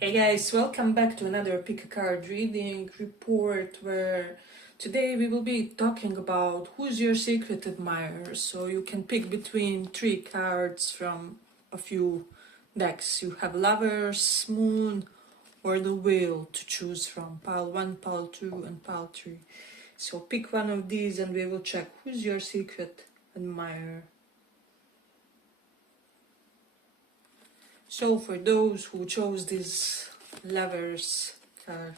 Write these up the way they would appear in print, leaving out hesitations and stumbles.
Hey guys, welcome back to another pick a card reading report where today we will be talking about who's your secret admirer. So you can pick between three cards from a few decks. You have Lovers, Moon, or the Wheel to choose from. Pile 1, pile 2, and pile 3. So pick one of these and we will check who's your secret admirer. So for those who chose this Lovers card,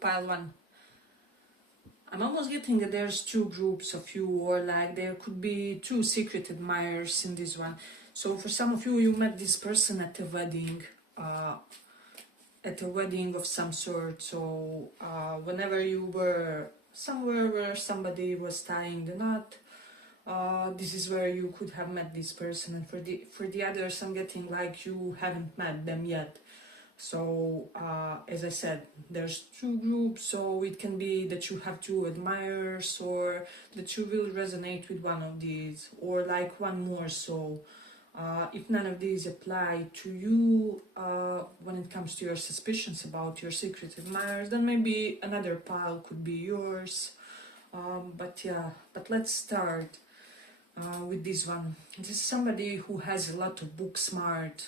pile 1. I'm almost getting that there's two groups of you, or like there could be two secret admirers in this one. So for some of you, you met this person at a wedding of some sort. So whenever you were somewhere where somebody was tying the knot, this is where you could have met this person. And for the others, I'm getting like you haven't met them yet. So as I said, there's two groups, so it can be that you have two admirers, or that you will resonate with one of these, or like one more. So if none of these apply to you when it comes to your suspicions about your secret admirers, then maybe another pile could be yours. But let's start with this one. This is somebody who has a lot of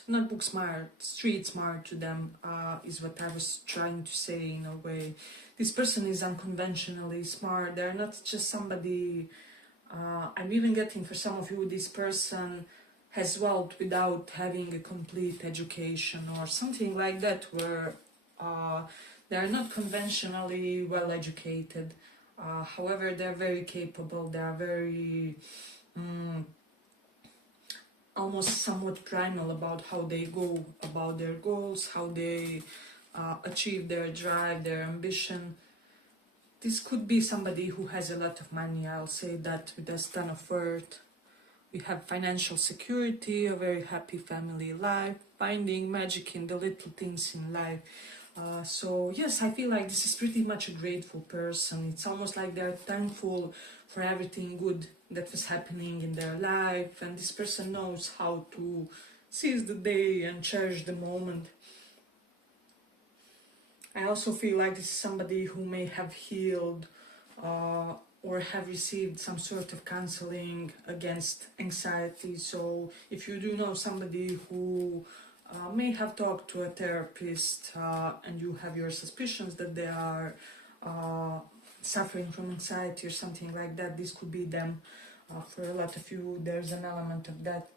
not book smart, street smart to them, is what I was trying to say in a way. This person is unconventionally smart. They're not just somebody, I'm even getting for some of you, this person has wealth without having a complete education or something like that, where they're not conventionally well educated. However, they're very capable, they're very almost somewhat primal about how they go about their goals, how they achieve their drive, their ambition. This could be somebody who has a lot of money, I'll say that, with a ton of worth. We have financial security, a very happy family life, finding magic in the little things in life. So yes, I feel like this is pretty much a grateful person. It's almost like they're thankful for everything good that was happening in their life, and this person knows how to seize the day and cherish the moment. I also feel like this is somebody who may have healed or have received some sort of counseling against anxiety. So if you do know somebody who may have talked to a therapist and you have your suspicions that they are suffering from anxiety or something like that, this could be them. For a lot of you, there's an element of that.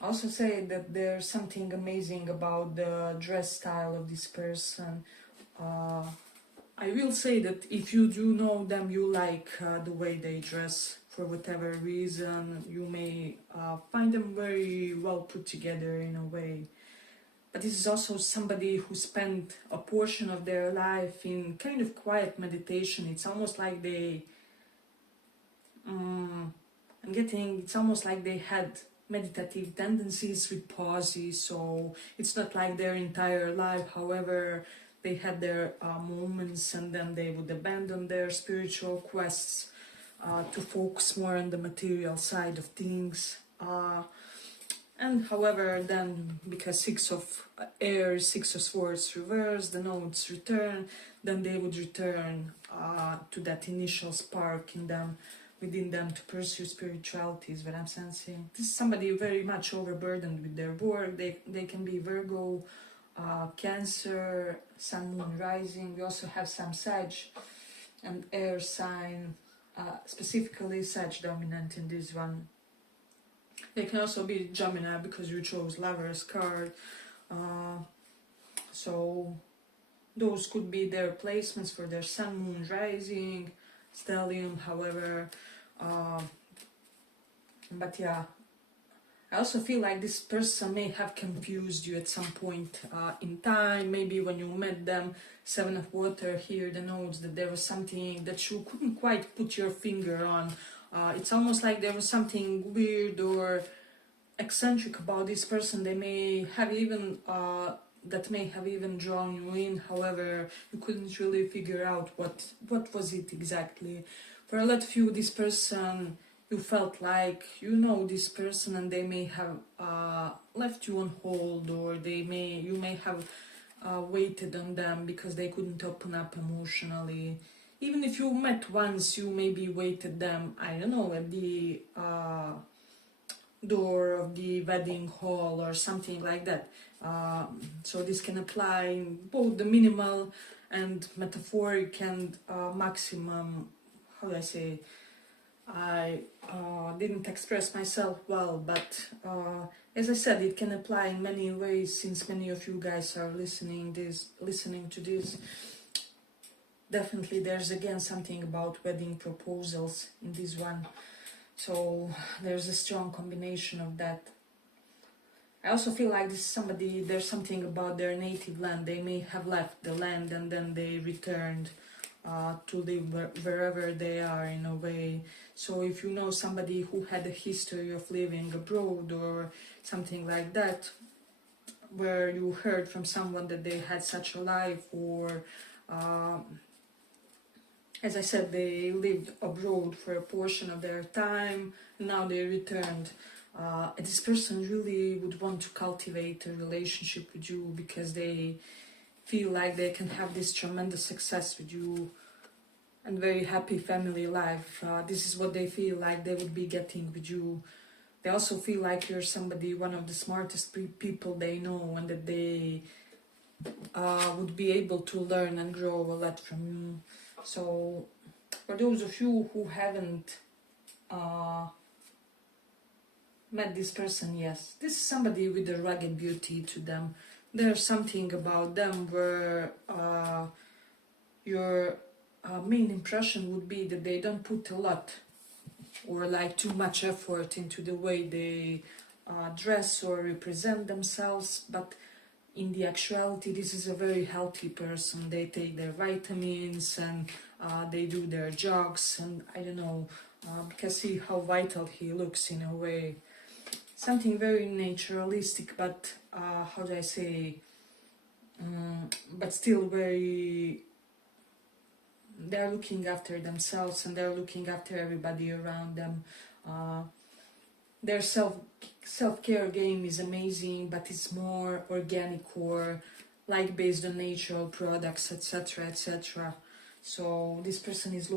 Also say that there's something amazing about the dress style of this person. I will say that if you do know them, you like the way they dress for whatever reason. You may find them very well put together in a way. But this is also somebody who spent a portion of their life in kind of quiet meditation. It's almost like it's almost like they had meditative tendencies with pauses, so it's not like their entire life. However, they had their moments and then they would abandon their spiritual quests to focus more on the material side of things. And however, then because Six of Air, Six of Swords reverse, the nodes return, then they would return to that initial spark in them, within them, to pursue spirituality is what I'm sensing. This is somebody very much overburdened with their work. They can be Virgo, Cancer, Sun, Moon, Rising. We also have some Sag and Air sign, specifically Sag dominant in this one. They can also be Gemini because you chose Lover's card. So those could be their placements for their Sun, Moon, Rising, Stellium, however. But yeah, I also feel like this person may have confused you at some point in time. Maybe when you met them, Seven of Water here, the notes that there was something that you couldn't quite put your finger on. It's almost like there was something weird or eccentric about this person. They may have even that may have even drawn you in. However, you couldn't really figure out what was it exactly. For a lot of you, this person, you felt like you know this person, and they may have left you on hold, or you may have waited on them because they couldn't open up emotionally. Even if you met once, you maybe waited them, I don't know, at the door of the wedding hall or something like that. So this can apply in both the minimal and metaphoric and maximum. How do I say? I didn't express myself well, but as I said, it can apply in many ways, since many of you guys are listening to this. Definitely there's again something about wedding proposals in this one, so there's a strong combination of that. I also feel like this is somebody, there's something about their native land. They may have left the land and then they returned to live wherever they are, in a way. So if you know somebody who had a history of living abroad or something like that, where you heard from someone that they had such a life, or as I said, they lived abroad for a portion of their time, and now they returned. This person really would want to cultivate a relationship with you because they feel like they can have this tremendous success with you and very happy family life. This is what they feel like they would be getting with you. They also feel like you're somebody, one of the smartest people they know, and that they would be able to learn and grow a lot from you. So for those of you who haven't met this person, yes, this is somebody with a rugged beauty to them. There's something about them where your main impression would be that they don't put a lot or like too much effort into the way they dress or represent themselves, but in the actuality, this is a very healthy person. They take their vitamins and they do their jogs, and I don't know, because see how vital he looks in a way. Something very naturalistic, but how do I say, but still very, they're looking after themselves and they're looking after everybody around them. Their self-care game is amazing, but it's more organic or like based on natural products, etc., etc. So this person is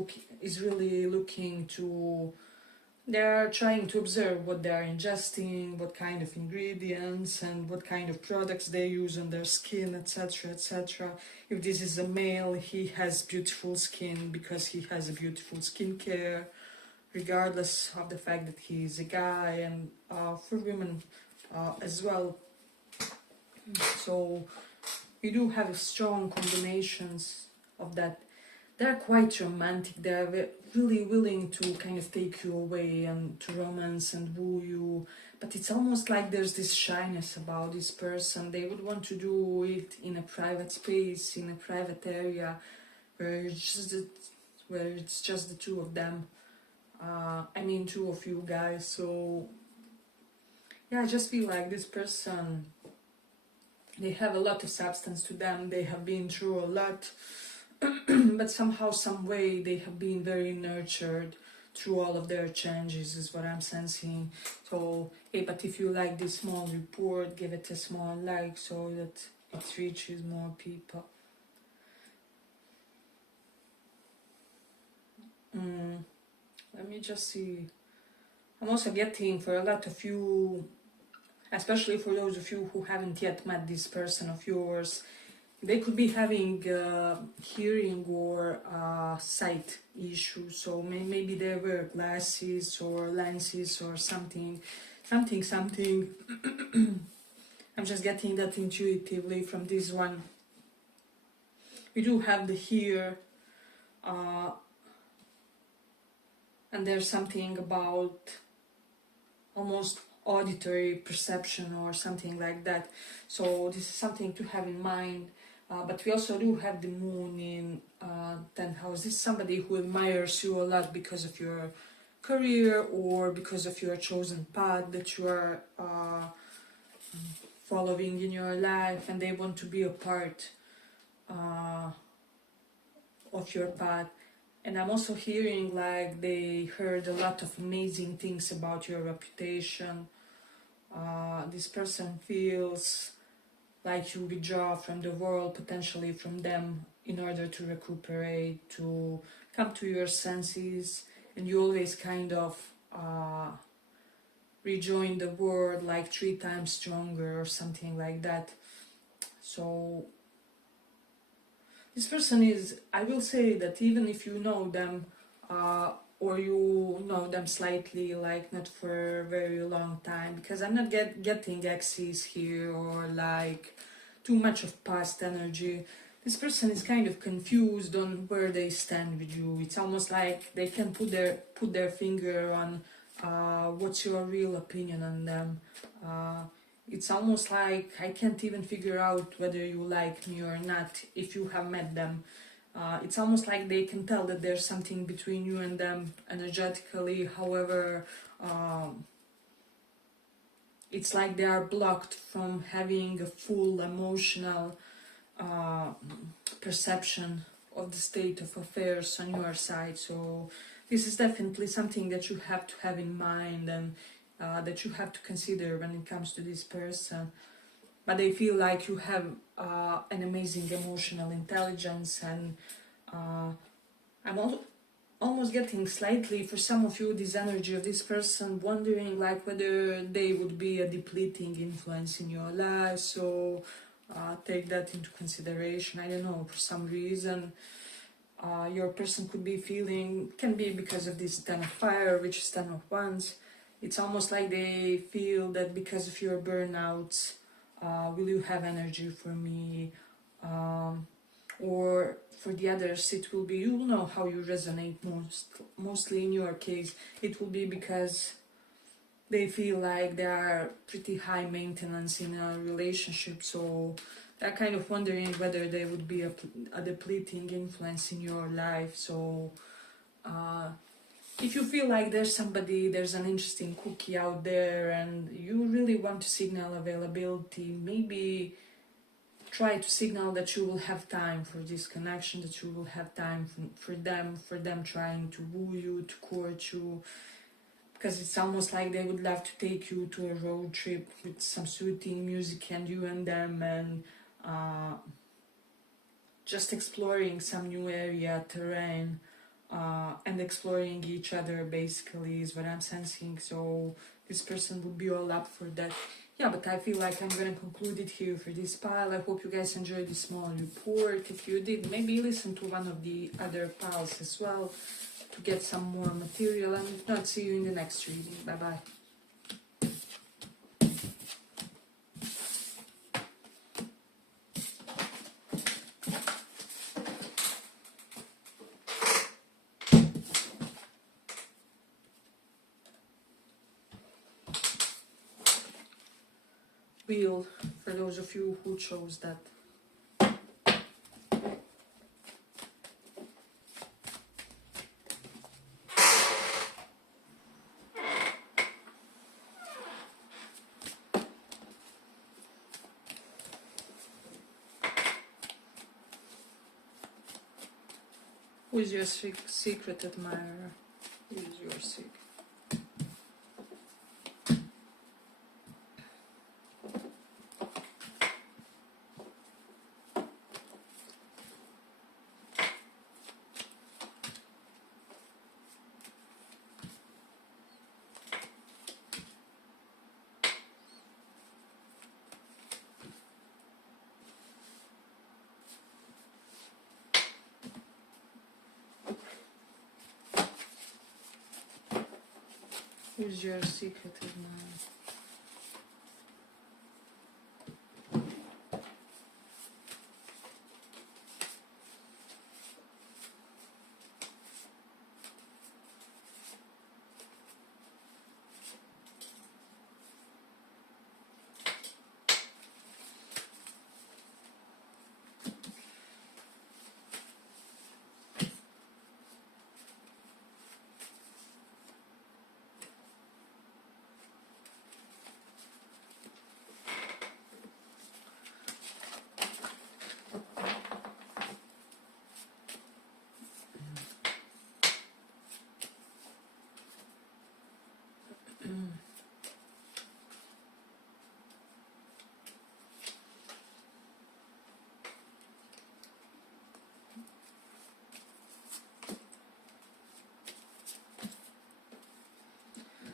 really looking to, they're trying to observe what they're ingesting, what kind of ingredients and what kind of products they use on their skin, etc., etc. If this is a male, he has beautiful skin because he has a beautiful skincare, regardless of the fact that he is a guy, and for women as well. So we do have strong combinations of that. They're quite romantic. They're really willing to kind of take you away and to romance and woo you, but it's almost like there's this shyness about this person. They would want to do it in a private space, in a private area, where it's just the two of them. I mean, two of you guys. So yeah, I just feel like this person, they have a lot of substance to them. They have been through a lot, but somehow, some way, they have been very nurtured through all of their changes, is what I'm sensing. So, hey, but if you like this small report, give it a small like so that it reaches more people. Let me just see. I'm also getting for a lot of you, especially for those of you who haven't yet met this person of yours, they could be having hearing or sight issues. So maybe they wear glasses or lenses or something. I'm just getting that intuitively from this one. We do have the hear, and there's something about almost auditory perception or something like that. So this is something to have in mind. But we also do have the moon in 10th house. This is somebody who admires you a lot because of your career or because of your chosen path that you are following in your life, and they want to be a part of your path. And I'm also hearing like they heard a lot of amazing things about your reputation. This person feels like you withdraw from the world, potentially from them, in order to recuperate, to come to your senses, and you always kind of rejoin the world like 3 times stronger or something like that. So this person is, I will say that even if you know them or you know them slightly, like not for a very long time, because I'm not getting exes here or like too much of past energy. This person is kind of confused on where they stand with you. It's almost like they can put their finger on what's your real opinion on them. It's almost like I can't even figure out whether you like me or not if you have met them. It's almost like they can tell that there's something between you and them energetically. However, it's like they are blocked from having a full emotional perception of the state of affairs on your side. So this is definitely something that you have to have in mind and that you have to consider when it comes to this person. But I feel like you have an amazing emotional intelligence, and I'm almost getting slightly, for some of you, this energy of this person wondering like whether they would be a depleting influence in your life. So take that into consideration. I don't know, for some reason your person could be feeling, can be because of this 10 of fire, which is 10 of wands. It's almost like they feel that because of your burnouts, will you have energy for me? Or for the others, it will be, you will know how you resonate mostly in your case. It will be because they feel like they are pretty high maintenance in a relationship, so they're kind of wondering whether they would be a depleting influence in your life. So if you feel like there's an interesting cookie out there and you really want to signal availability, maybe try to signal that you will have time for this connection, that you will have time for them trying to woo you, to court you, because it's almost like they would love to take you to a road trip with some soothing music and you and them, and just exploring some new area, terrain, and exploring each other basically is what I'm sensing. So this person would be all up for that. Yeah, but I feel like I'm gonna conclude it here for this pile. I hope you guys enjoyed this small report. If you did, maybe listen to one of the other piles as well to get some more material, and if not, see you in the next reading. Bye bye. Wheel, for those of you who chose that. Who is your secret admirer? Who is your secret? Who's your secret admirer?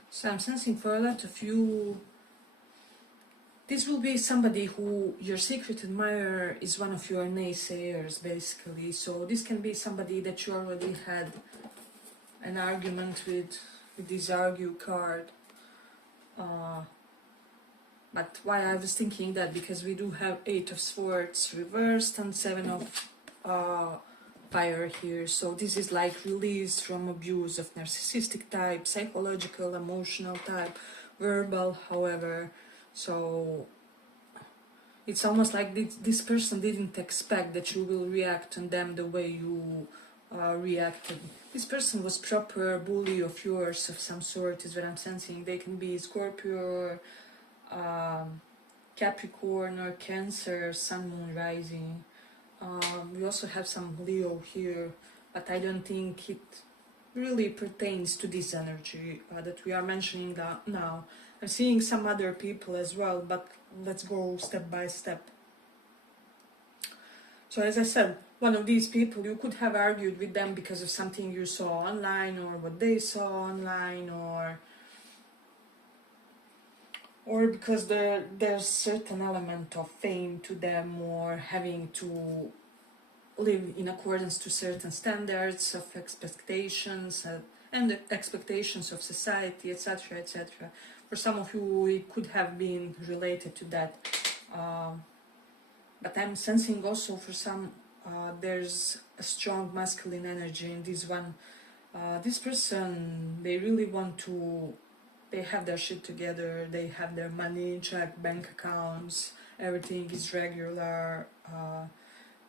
So I'm sensing for a lot of you, this will be somebody who, your secret admirer is one of your naysayers basically. So this can be somebody that you already had an argument with this argue card. But why I was thinking that, because we do have 8 of Swords reversed and 7 of fire here. So this is like release from abuse of narcissistic type, psychological, emotional type, verbal, however. So it's almost like this person didn't expect that you will react on them the way you reacted. This person was proper bully of yours of some sort is what I'm sensing. They can be Scorpio, Capricorn or Cancer, Sun, Moon, Rising. We also have some Leo here, but I don't think it really pertains to this energy that we are mentioning now. I'm seeing some other people as well, but let's go step by step. So as I said, one of these people, you could have argued with them because of something you saw online or what they saw online, or because there's certain element of fame to them, or having to live in accordance to certain standards of expectations and the expectations of society, etc., etc. For some of you, it could have been related to that. But I'm sensing also for some, there's a strong masculine energy in this one. This person, they really want to, they have their shit together, they have their money, check, bank accounts, everything is regular.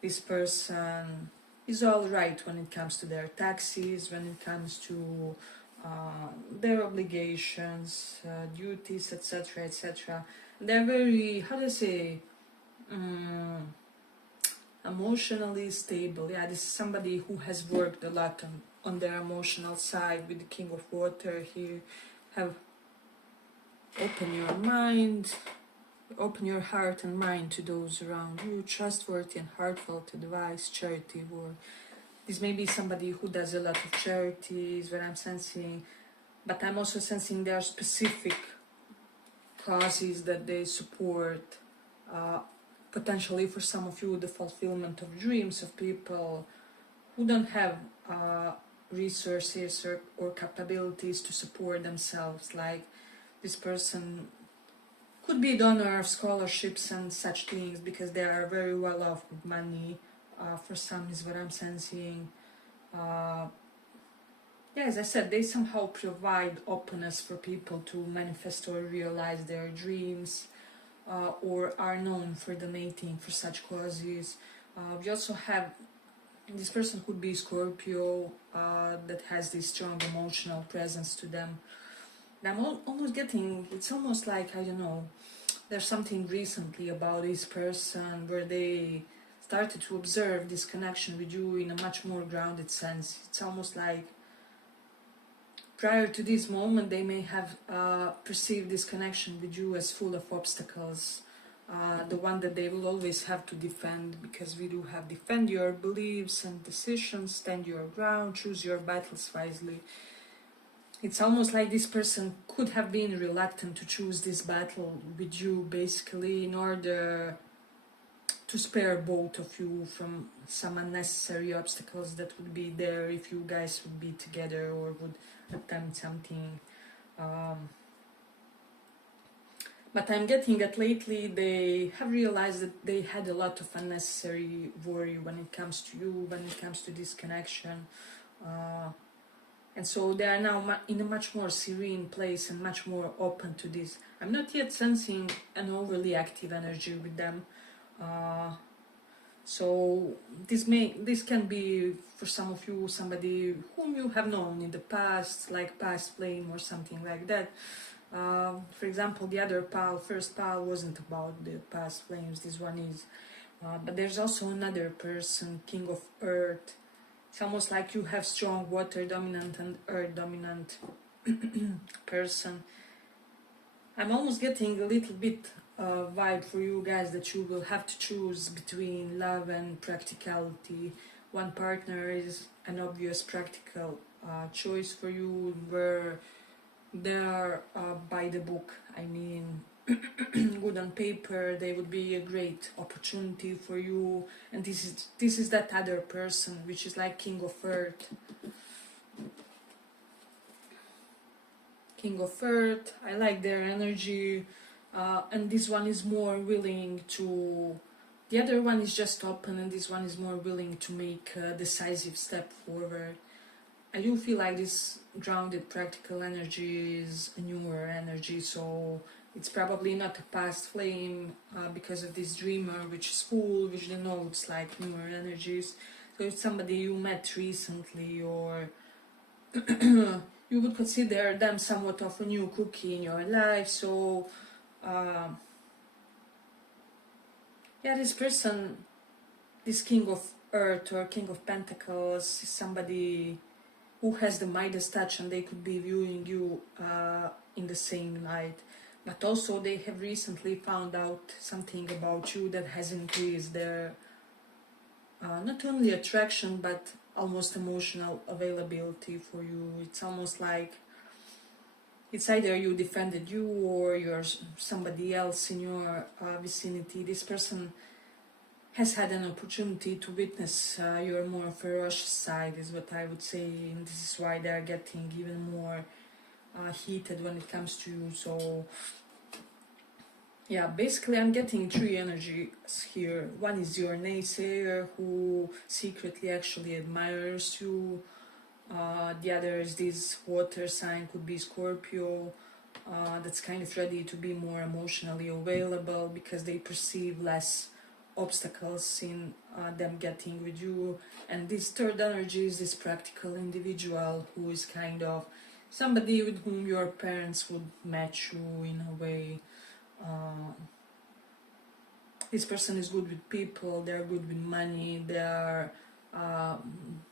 This person is all right when it comes to their taxes, when it comes to their obligations, duties, etc., etc. They're very, how do I say, emotionally stable. Yeah, this is somebody who has worked a lot on their emotional side. With the King of Water here, have open your mind, open your heart and mind to those around you. Trustworthy and heartfelt advice, charity work. This may be somebody who does a lot of charities, what I'm sensing, but I'm also sensing there are specific causes that they support. Potentially for some of you, the fulfillment of dreams of people who don't have resources or capabilities to support themselves. Like this person could be donor of scholarships and such things because they are very well off with money. For some is what I'm sensing. Yeah, as I said, they somehow provide openness for people to manifest or realize their dreams, or are known for donating for such causes. We also have, this person could be Scorpio, that has this strong emotional presence to them. And I'm almost getting, it's almost like, I don't know, there's something recently about this person where they started to observe this connection with you in a much more grounded sense. It's almost like prior to this moment they may have perceived this connection with you as full of obstacles, the one that they will always have to defend, because we do have defend your beliefs and decisions, stand your ground, choose your battles wisely. It's almost like this person could have been reluctant to choose this battle with you, basically in order to spare both of you from some unnecessary obstacles that would be there if you guys would be together or would attempt something. But I'm getting that lately they have realized that they had a lot of unnecessary worry when it comes to you, when it comes to this connection. And so they are now in a much more serene place and much more open to this. I'm not yet sensing an overly active energy with them. So this can be for some of you somebody whom you have known in the past, like past flame or something like that. For example, the other pile, first pile, wasn't about the past flames. This one is. But there's also another person, King of Earth. It's almost like you have strong water dominant and earth dominant person. I'm almost getting a little bit vibe for you guys that you will have to choose between love and practicality. One partner is an obvious practical choice for you, where they are by the book. I mean, good on paper, they would be a great opportunity for you. And this is that other person, which is like King of Earth. King of Earth, I like their energy, and this one is more willing to. The other one is just open, and this one is more willing to make a decisive step forward. I do feel like this grounded practical energy is a newer energy, so it's probably not a past flame because of this dreamer, which is full, which denotes like newer energies. So it's somebody you met recently, or you would consider them somewhat of a new cookie in your life. So yeah, this person, this King of Earth or King of Pentacles, is somebody who has the Midas touch, and they could be viewing you in the same light. But also they have recently found out something about you that has increased their not only attraction but almost emotional availability for you. It's almost like it's either you defended you or you're somebody else in your vicinity. This person has had an opportunity to witness your more ferocious side, is what I would say, and this is why they're getting even more heated when it comes to you. So yeah, basically I'm getting three energies here. One is your naysayer, who secretly actually admires you. The other is this water sign, could be Scorpio, that's kind of ready to be more emotionally available because they perceive less obstacles in them getting with you. And this third energy is this practical individual who is kind of somebody with whom your parents would match you in a way. This person is good with people, they're good with money, they are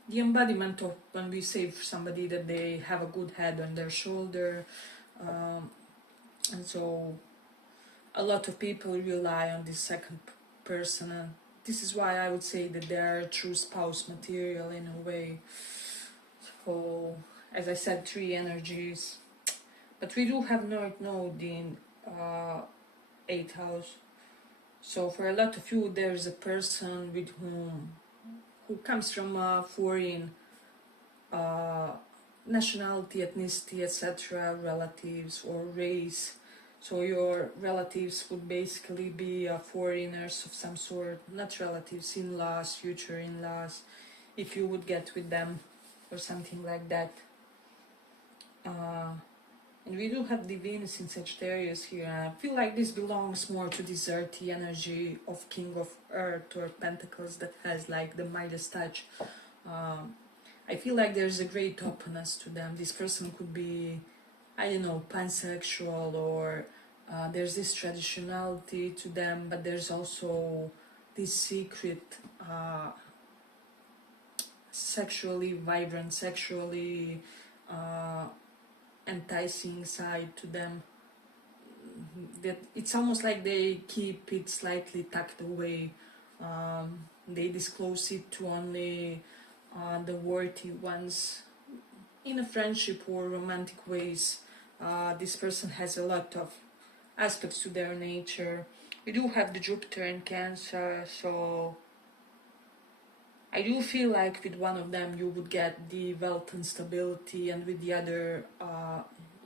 the embodiment of when we say for somebody that they have a good head on their shoulder. And so a lot of people rely on this second person, and this is why I would say that they are true spouse material in a way. So as I said, three energies, but we do have North Node in 8th house. So for a lot of you, there's a person with who comes from a foreign nationality, ethnicity, etc., relatives or race. So your relatives would basically be foreigners of some sort, not relatives, in-laws, future in-laws, if you would get with them or something like that. And we do have the Venus in Sagittarius here. I feel like this belongs more to this earthy energy of King of Earth or Pentacles that has like the Midas touch. I feel like there's a great openness to them. This person could be, I don't know, pansexual, or there's this traditionality to them, but there's also this secret, sexually vibrant, sexually enticing side to them, that it's almost like they keep it slightly tucked away. They disclose it to only the worthy ones. In a friendship or romantic ways, this person has a lot of aspects to their nature. We do have the Jupiter in Cancer, so I do feel like with one of them you would get the wealth and stability, and with the other,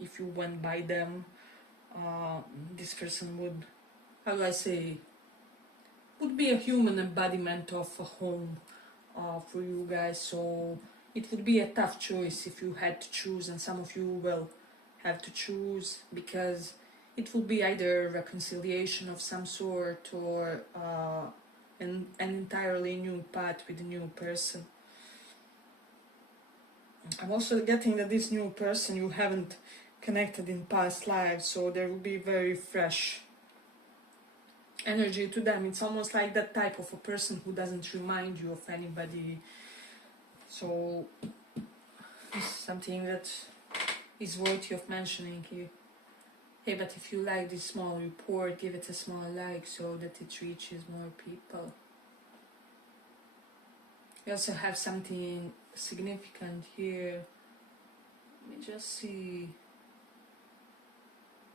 if you went by them, this person would, how do I say, would be a human embodiment of a home for you guys. So it would be a tough choice if you had to choose, and some of you will have to choose, because it would be either reconciliation of some sort or an entirely new path with a new person. I'm also getting that this new person you haven't connected in past lives, so there will be very fresh energy to them. It's almost like that type of a person who doesn't remind you of anybody. So this is something that is worthy of mentioning here. Hey, but if you like this small report, give it a small like so that it reaches more people. We also have something significant here. Let me just see.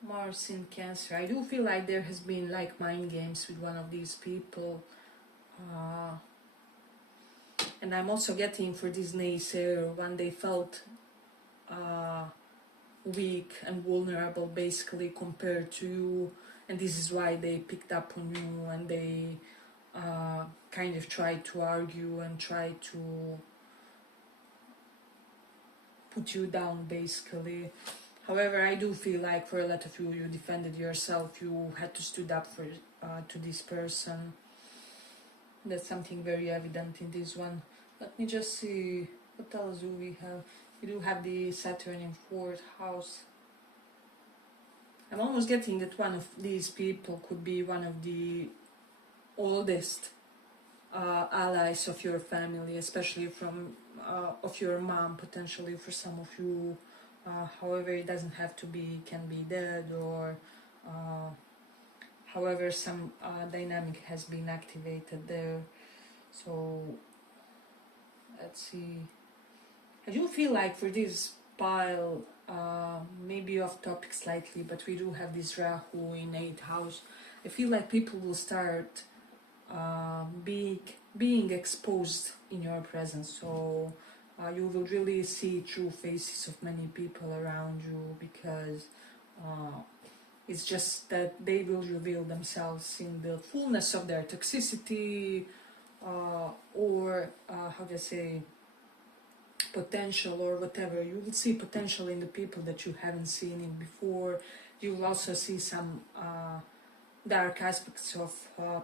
Mars in Cancer. I do feel like there has been like mind games with one of these people. And I'm also getting for this naysayer, when they felt weak and vulnerable basically compared to you, and this is why they picked up on you, and they kind of tried to argue and try to put you down basically. However, I do feel like for a lot of you, you defended yourself, you had to stood up for to this person. That's something very evident in this one. Let me just see, what else do we have? We do have the Saturn in 4th house. I'm almost getting that one of these people could be one of the oldest allies of your family, especially from of your mom, potentially for some of you. However, it doesn't have to be, can be dead, or however some dynamic has been activated there. So let's see. I do feel like for this pile, maybe off topic slightly, but we do have this Rahu in 8th house. I feel like people will start being exposed in your presence. So you will really see true faces of many people around you, because it's just that they will reveal themselves in the fullness of their toxicity, or how do I say, potential or whatever. You will see potential in the people that you haven't seen it before. You will also see some dark aspects of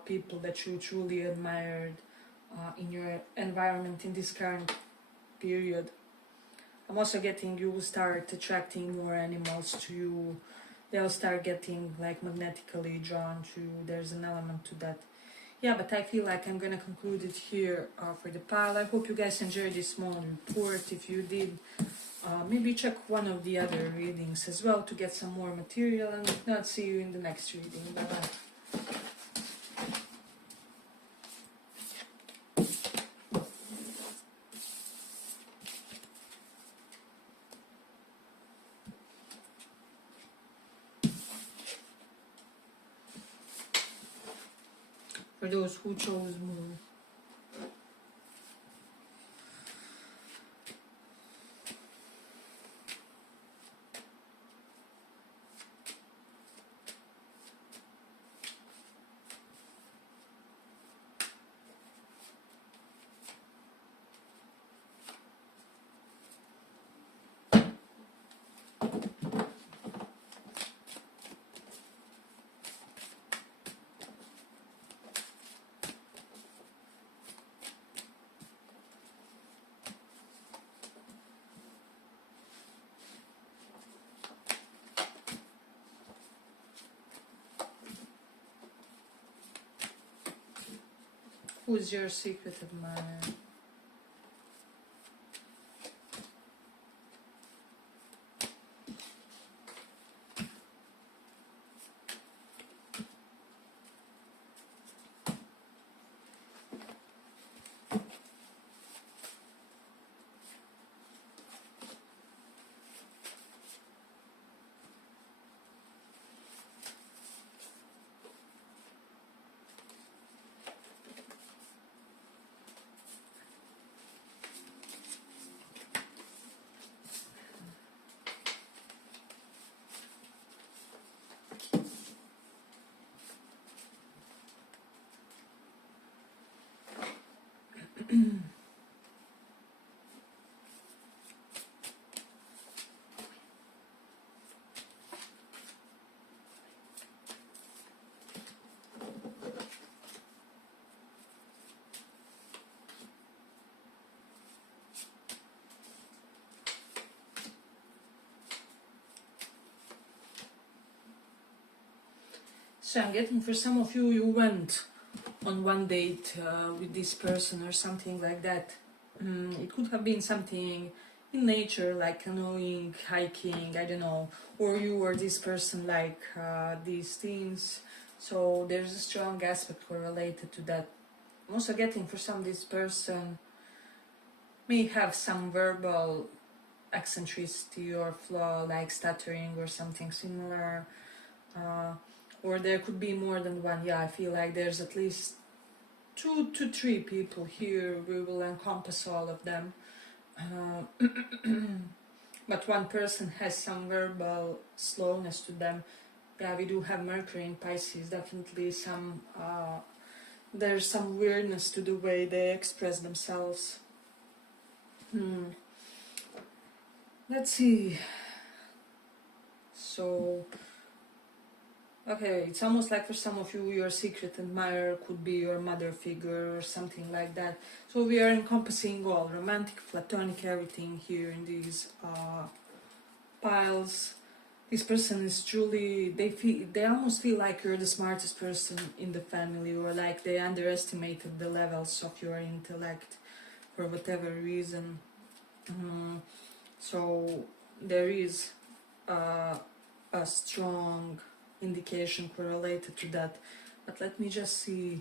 people that you truly admired in your environment in this current period. I'm also getting you will start attracting more animals to you. They'll start getting like magnetically drawn to you. There's an element to that. Yeah, but I feel like I'm gonna conclude it here for the pile. I hope you guys enjoyed this small report. If you did, maybe check one of the other readings as well to get some more material, and if not, see you in the next reading. Bye bye. For those who chose Moon. Who's your secret admirer? So I'm getting for some of you, you went on one date with this person or something like that. It could have been something in nature, like canoeing, hiking, I don't know, or you or this person like these things. So there's a strong aspect correlated to that. I'm also getting for some, this person may have some verbal eccentricity or flaw, like stuttering or something similar. Or there could be more than one. Yeah, I feel like there's at least 2 to 3 people here. We will encompass all of them. But one person has some verbal slowness to them. Yeah, we do have Mercury in Pisces. Definitely some. There's some weirdness to the way they express themselves. Let's see. So. Okay, it's almost like for some of you, your secret admirer could be your mother figure or something like that. So we are encompassing all romantic, platonic, everything here in these piles. This person is truly, they almost feel like you're the smartest person in the family, or like they underestimated the levels of your intellect for whatever reason. So there is a strong indication correlated to that. But let me just see.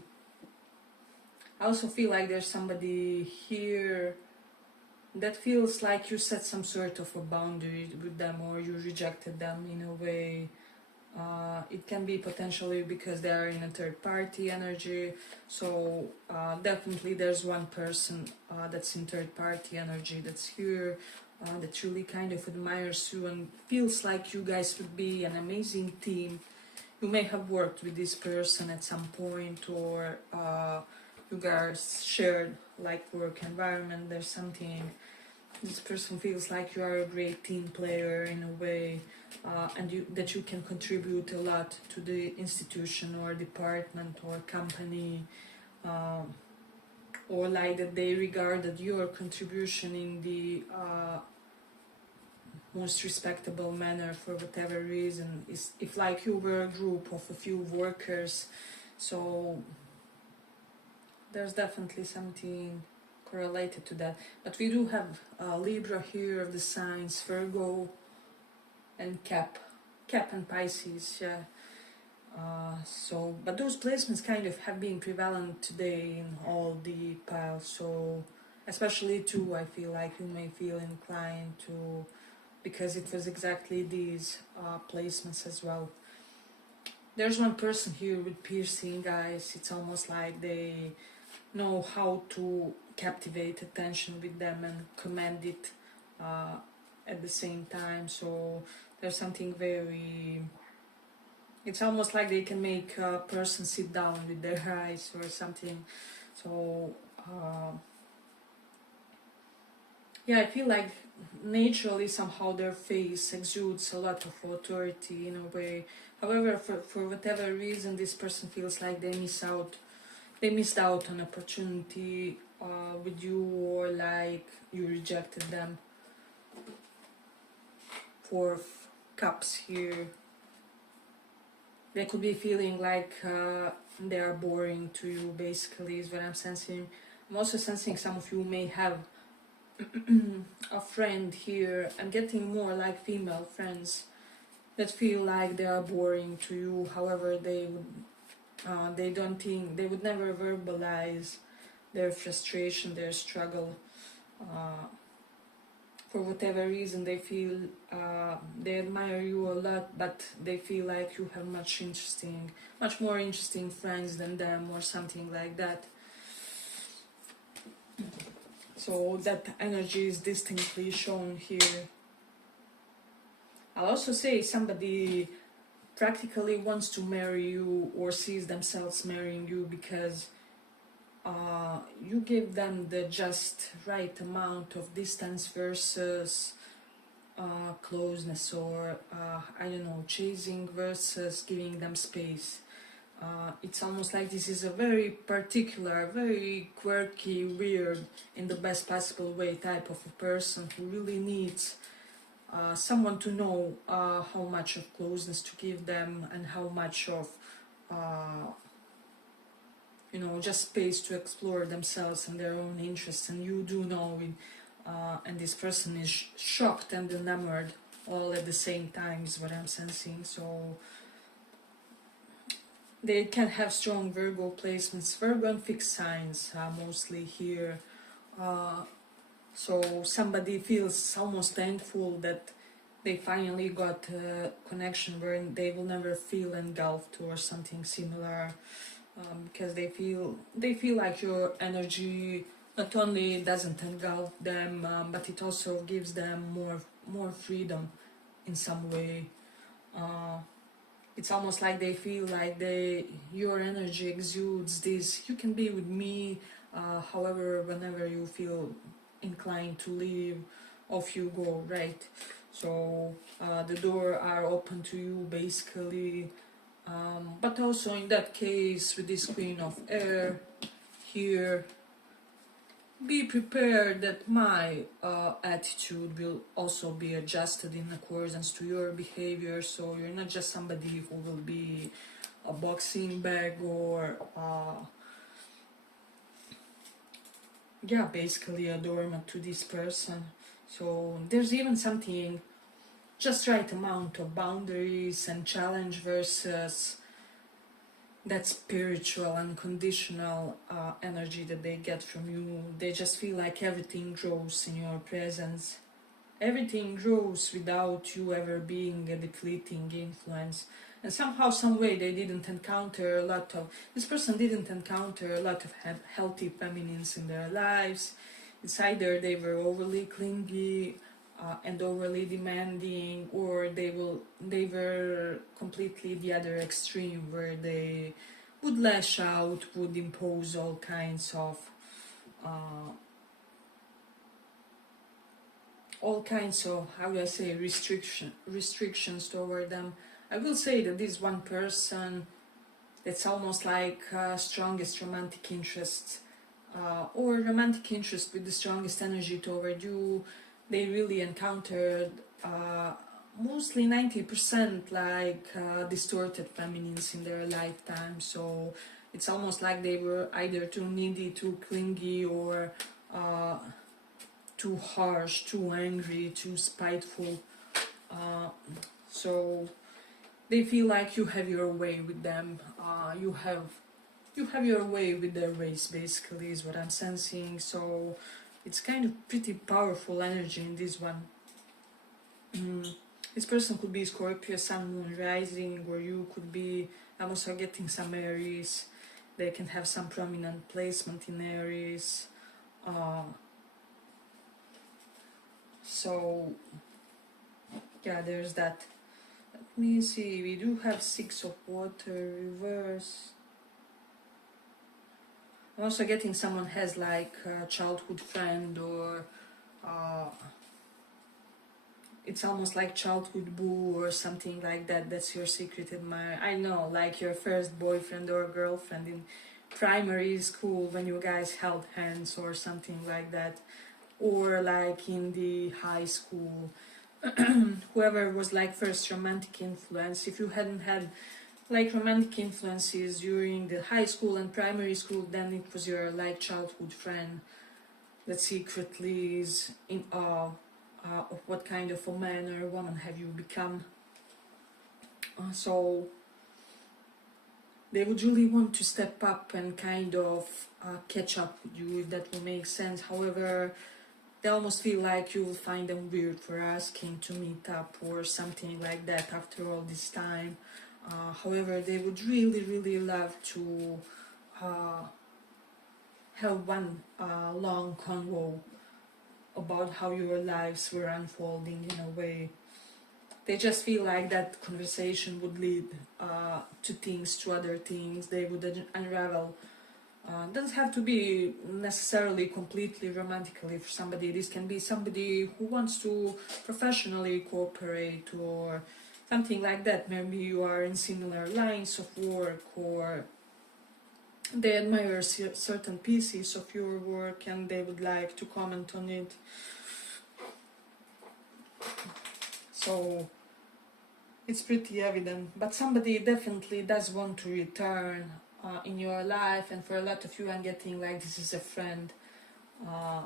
I also feel like there's somebody here that feels like you set some sort of a boundary with them, or you rejected them in a way. It can be potentially because they are in a third party energy. So definitely there's one person that's in third party energy that's here, that really kind of admires you and feels like you guys would be an amazing team. You may have worked with this person at some point, or you guys shared like work environment. There's something. This person feels like you are a great team player in a way, and that you can contribute a lot to the institution or department or company, or like that they regarded your contribution in the most respectable manner for whatever reason. Is if like you were a group of a few workers. So there's definitely something correlated to that. But we do have Libra here of the signs Virgo and Cap and Pisces. Yeah. So but those placements kind of have been prevalent today in all the piles. So especially two, I feel like you may feel inclined to, because it was exactly these placements as well. There's one person here with piercing eyes. It's almost like they know how to captivate attention with them and command it at the same time. So there's something very, it's almost like they can make a person sit down with their eyes or something. So yeah, I feel like naturally somehow their face exudes a lot of authority in a way. However, for whatever reason, this person feels like they missed out on opportunity with you, or like you rejected them. 4 cups here. They could be feeling like they are boring to you, basically, is what I'm sensing. I'm also sensing some of you may have a friend here. I'm getting more like female friends that feel like they are boring to you. However, they don't think, they would never verbalize their frustration, their struggle. For whatever reason, they feel they admire you a lot, but they feel like you have much more interesting friends than them, or something like that. So that energy is distinctly shown here. I'll also say somebody practically wants to marry you, or sees themselves marrying you, because you give them the just right amount of distance versus closeness, or I don't know, chasing versus giving them space. It's almost like this is a very particular, very quirky, weird, in the best possible way type of a person who really needs someone to know how much of closeness to give them, and how much of you know, just space to explore themselves and their own interests, and you do know it, and this person is shocked and enamored all at the same time is what I'm sensing. So they can have strong Virgo placements, Virgo and fixed signs mostly here. So somebody feels almost thankful that they finally got a connection where they will never feel engulfed or something similar, because they feel like your energy not only doesn't engulf them, but it also gives them more freedom in some way. It's almost like they feel like your energy exudes this. You can be with me, however, whenever you feel inclined to leave, off you go, right? So the door are open to you basically, but also in that case with this Queen of Air here, be prepared that my attitude will also be adjusted in accordance to your behavior. So you're not just somebody who will be a boxing bag or yeah, basically a doormat to this person. So there's even something just right amount of boundaries and challenge versus that spiritual unconditional energy that they get from you. They just feel like everything grows in your presence. Everything grows without you ever being a depleting influence. And somehow, some way, they didn't encounter a lot of, this person didn't encounter a lot of healthy feminines in their lives. It's either they were overly clingy and overly demanding, or they were completely the other extreme, where they would lash out, would impose all kinds of how do I say, restrictions toward them. I will say that this one person, that's almost like strongest romantic interest, or romantic interest with the strongest energy toward you. They really encountered mostly 90% like distorted feminines in their lifetime. So it's almost like they were either too needy, too clingy, or too harsh, too angry, too spiteful. So they feel like you have your way with them. You have your way with their race, basically, is what I'm sensing. So it's kind of pretty powerful energy in this one. This person could be Scorpio, Sun, Moon, Rising, or you could be, I'm also getting some Aries. They can have some prominent placement in Aries. So yeah, there's that. Let me see, we do have Six of Water reverse. I'm also getting someone has like a childhood friend, or it's almost like childhood boo or something like that. That's your secret admirer. I know, like your first boyfriend or girlfriend in primary school when you guys held hands or something like that, or like in the high school. Whoever was like first romantic influence. If you hadn't had like romantic influences during the high school and primary school, then it was your like childhood friend that secretly is in awe of what kind of a man or a woman have you become. So they would really want to step up and kind of catch up with you, if that will make sense. However, they almost feel like you will find them weird for asking to meet up or something like that after all this time. However, they would really love to have one long convo about how your lives were unfolding in a way. They just feel like that conversation would lead to things, to other things. They would unravel. Doesn't have to be necessarily completely romantically for somebody. This can be somebody who wants to professionally cooperate or something like that. Maybe you are in similar lines of work, or they admire certain pieces of your work and they would like to comment on it. So it's pretty evident, but somebody definitely does want to return in your life, and for a lot of you I'm getting like this is uh,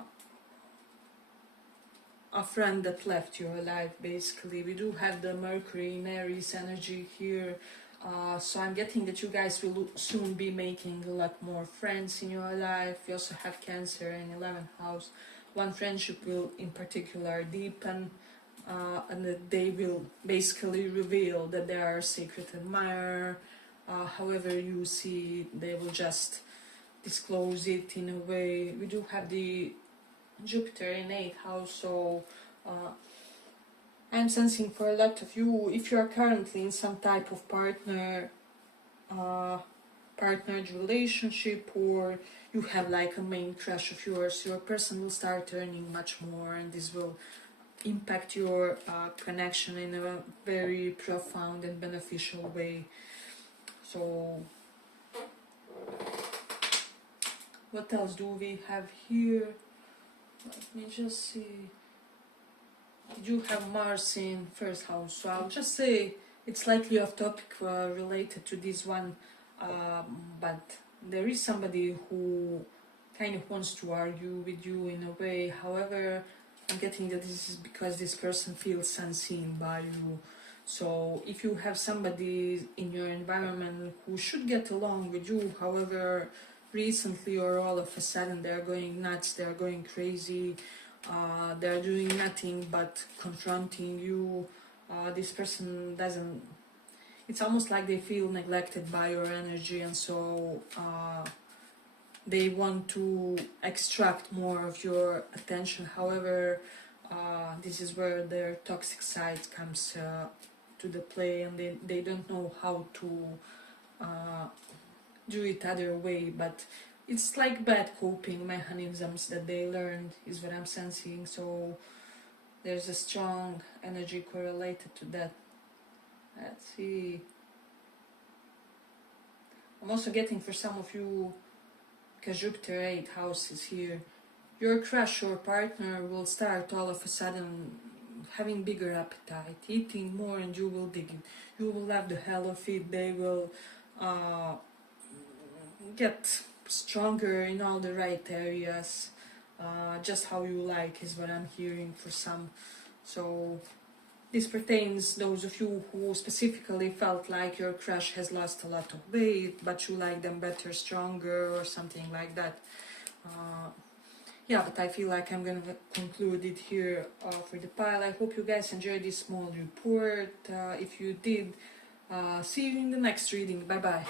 a friend that left your life basically. We do have the Mercury in Aries energy here, so I'm getting that you guys will soon be making a lot more friends in your life. We also have Cancer in 11th house. One friendship will in particular deepen, and that they will basically reveal that they are a secret admirer. However you see, they will just disclose it in a way. We do have the Jupiter in 8th house, so I'm sensing for a lot of you, if you are currently in some type of partnered relationship, or you have like a main crush of yours, your person will start earning much more, and this will impact your connection in a very profound and beneficial way. So what else do we have here? Let me just see. You have Mars in first house, so I'll just say it's slightly off topic related to this one, but there is somebody who kind of wants to argue with you in a way. However, I'm getting that this is because this person feels unseen by you. So if you have somebody in your environment who should get along with you, however, recently or all of a sudden they're going nuts, they're going crazy, they're doing nothing but confronting you, this person doesn't, it's almost like they feel neglected by your energy, and so they want to extract more of your attention. However, this is where their toxic side comes to the play, and they don't know how to do it other way, but it's like bad coping mechanisms that they learned is what I'm sensing. So there's a strong energy correlated to that. Let's see. I'm also getting for some of you, because Jupiter 8 house is here, your crush or partner will start all of a sudden having bigger appetite, eating more, and you will dig it. You will love the hell of it. They will get stronger in all the right areas, just how you like is what I'm hearing for some. So this pertains those of you who specifically felt like your crush has lost a lot of weight, but you like them better, stronger, or something like that. Yeah, but I feel like I'm gonna conclude it here for the pile. I hope you guys enjoyed this small report. If you did, see you in the next reading. Bye bye.